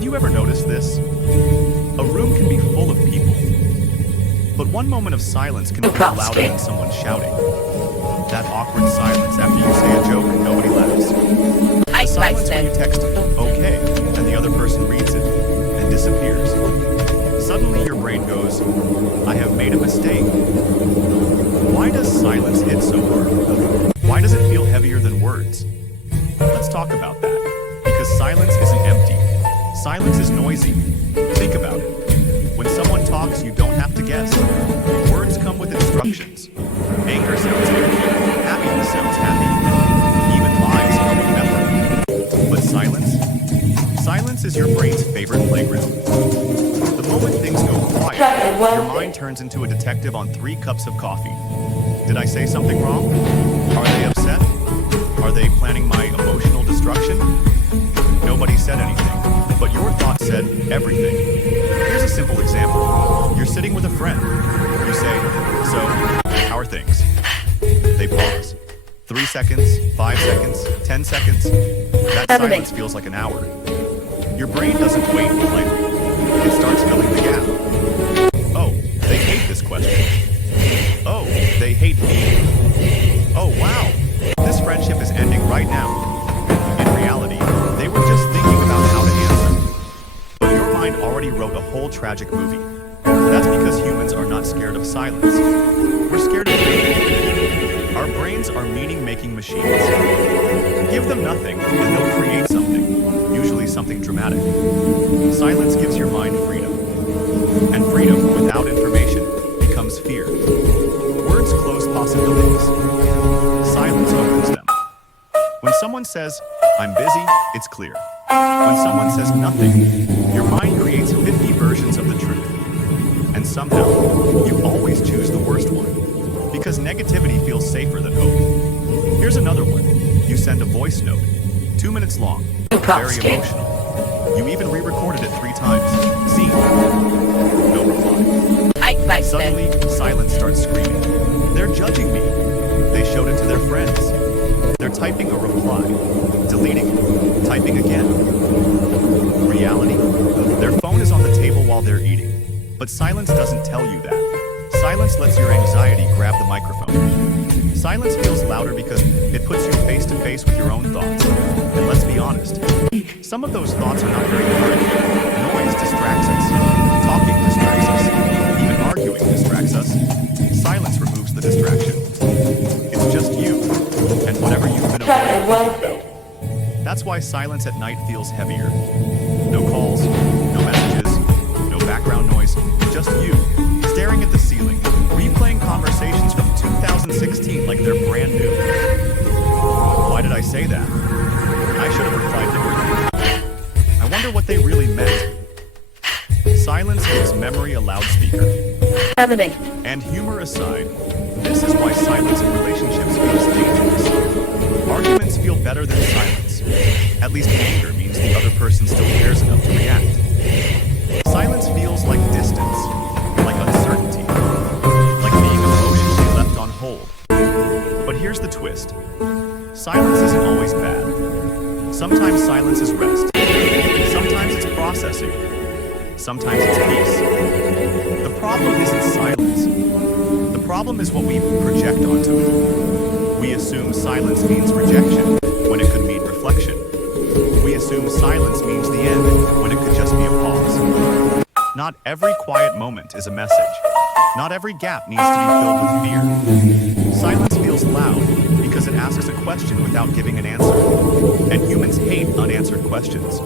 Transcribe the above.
Have you ever noticed this? A room can be full of people, but one moment of silence can feel louder than someone shouting. That awkward silence after you say a joke and nobody laughs. The silence when you text, okay, and the other person reads it and disappears. Suddenly your brain goes, I have made a mistake. Why does silence hit so hard? Why does it feel heavier than words? Let's talk about that. Because silence isn't empty. Silence is noisy. Think about it. When someone talks, you don't have to guess. Words come with instructions. Anger sounds angry. Happiness sounds happy. Even lies come with effort. But silence? Silence is your brain's favorite playground. The moment things go quiet, your mind turns into a detective on 3 cups of coffee. Did I say something wrong? Are they upset? Are they planning my emotional destruction? Nobody said anything, but your thought said everything. Here's a simple example. You're sitting with a friend. You say, so, how are things? They pause. 3 seconds, 5 seconds, 10 seconds. That silence feels like an hour. Your brain doesn't wait politely. It starts filling the gap. Oh, they hate this question. Oh, they hate me. Oh, wow. This friendship is ending right now. In reality, they were just thinking about how to answer. But your mind already wrote a whole tragic movie. That's because humans are not scared of silence. We're scared of meaning. Our brains are meaning-making machines. Give them nothing, and they'll create something, usually something dramatic. Silence gives your mind freedom. And freedom, without information, becomes fear. Words close possibilities. Silence opens them. When someone says, I'm busy, it's clear. When someone says nothing, your mind creates 50 versions of the truth. And somehow, you always choose the worst one. Because negativity feels safer than hope. Here's another one. You send a voice note, 2 minutes long, very emotional. You even re-recorded it 3 times. Scene. No reply. Suddenly, silence starts screaming. They're judging me. They showed it to their friends. They're typing a reply, deleting it, typing again. Reality? Their phone is on the table while they're eating. But silence doesn't tell you that. Silence lets your anxiety grab the microphone. Silence feels louder because it puts you face to face with your own thoughts. And let's be honest, some of those thoughts are not very good. Noise distracts us. Talking distracts us. Even arguing distracts us. Silence removes the distraction. It's just you, and whatever you've been avoiding about. That's why silence at night feels heavier. No calls, no messages, no background noise, just you, staring at the ceiling, replaying conversations from 2016 like they're brand new. Why did I say that? I should have replied differently. I wonder what they really meant. Silence gives memory a loudspeaker. And humor aside, this is why silence in relationships feels dangerous. Arguments feel better than silence. At least anger means the other person still cares enough to react. Silence feels like distance, like uncertainty, like being emotionally left on hold. But here's the twist. Silence isn't always bad. Sometimes silence is rest. Sometimes it's processing. Sometimes it's peace. The problem isn't silence. The problem is what we project onto it. We assume silence means rejection when it could mean reflection. We assume silence means the end when it could just be a pause. Not every quiet moment is a message. Not every gap needs to be filled with fear. Silence feels loud because it asks a question without giving an answer. And humans hate unanswered questions.